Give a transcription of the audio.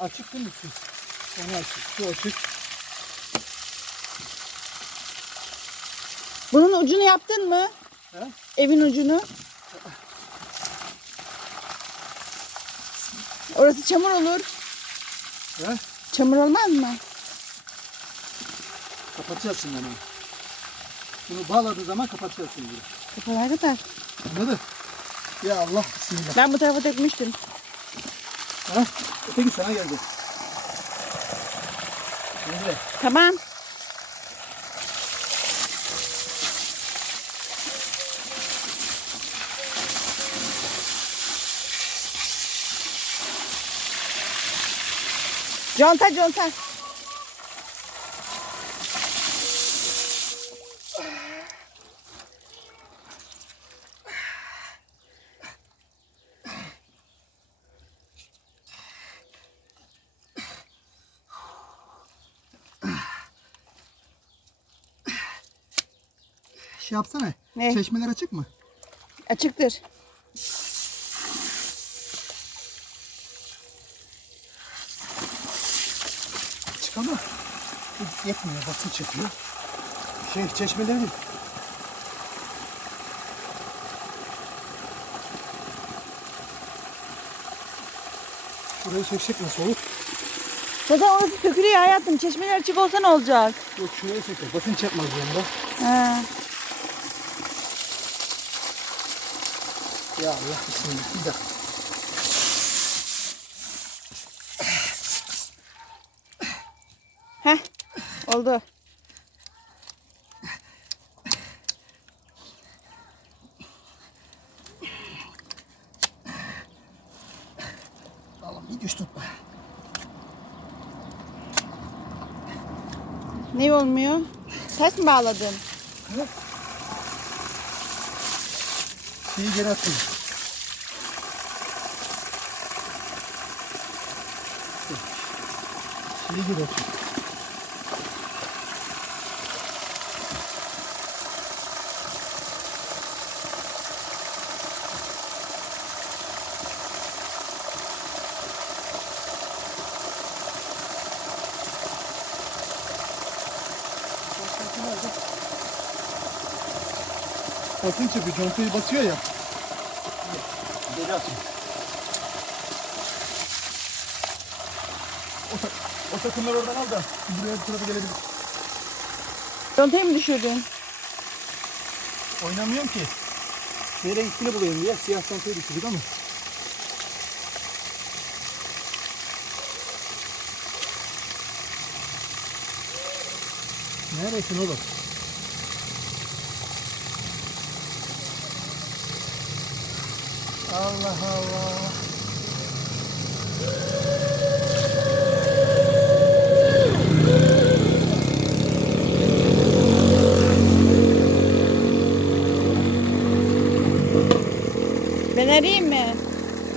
Açık değil mi su? Onu açık. Su açık. Bunun ucunu yaptın mı? He? Evin ucunu. Orası çamur olur. He? Çamur olmaz mı? Kapatacağız şimdi onu. Bunu bağladığı zaman kapatacağız şimdi. Kapılar kadar. Anladın? Ya Allah bismillah. Ben bu tarafa dökmüştüm. Ha? Öteki sana geldi. Neyse. Tamam. Conta conta. Şey yapsana. Ne? Çeşmeler açık mı? Açıktır. Açık ama yetmiyor. Basınç yapıyor. Şey çeşmeleri Şurayı söksek nasıl olur? Zaten orası sökülüyor hayatım. Çeşmeler açık olsa ne olacak? Yok şurayı söksek. Basınç yapmaz yanında. Ha. Ya Allah bismillah. Bir dakika. Heh. Oldu. Allah'ım bir düş tutma. Ne olmuyor? Ters mi bağladın? Şeyi geri atayım. Geri atayım. Basınç yapıyor. Contayı basıyor ya. Geri atayım. O, ta- o takımları oradan al da buraya bu tarafa gelebilir. Contayı mı düşürdün? Oynamıyorum ki. Neyle gittiğini bulayım diye siyah çantayı düşürdük ama. Neredesin oğlum? Allah Allah. Ben arayayım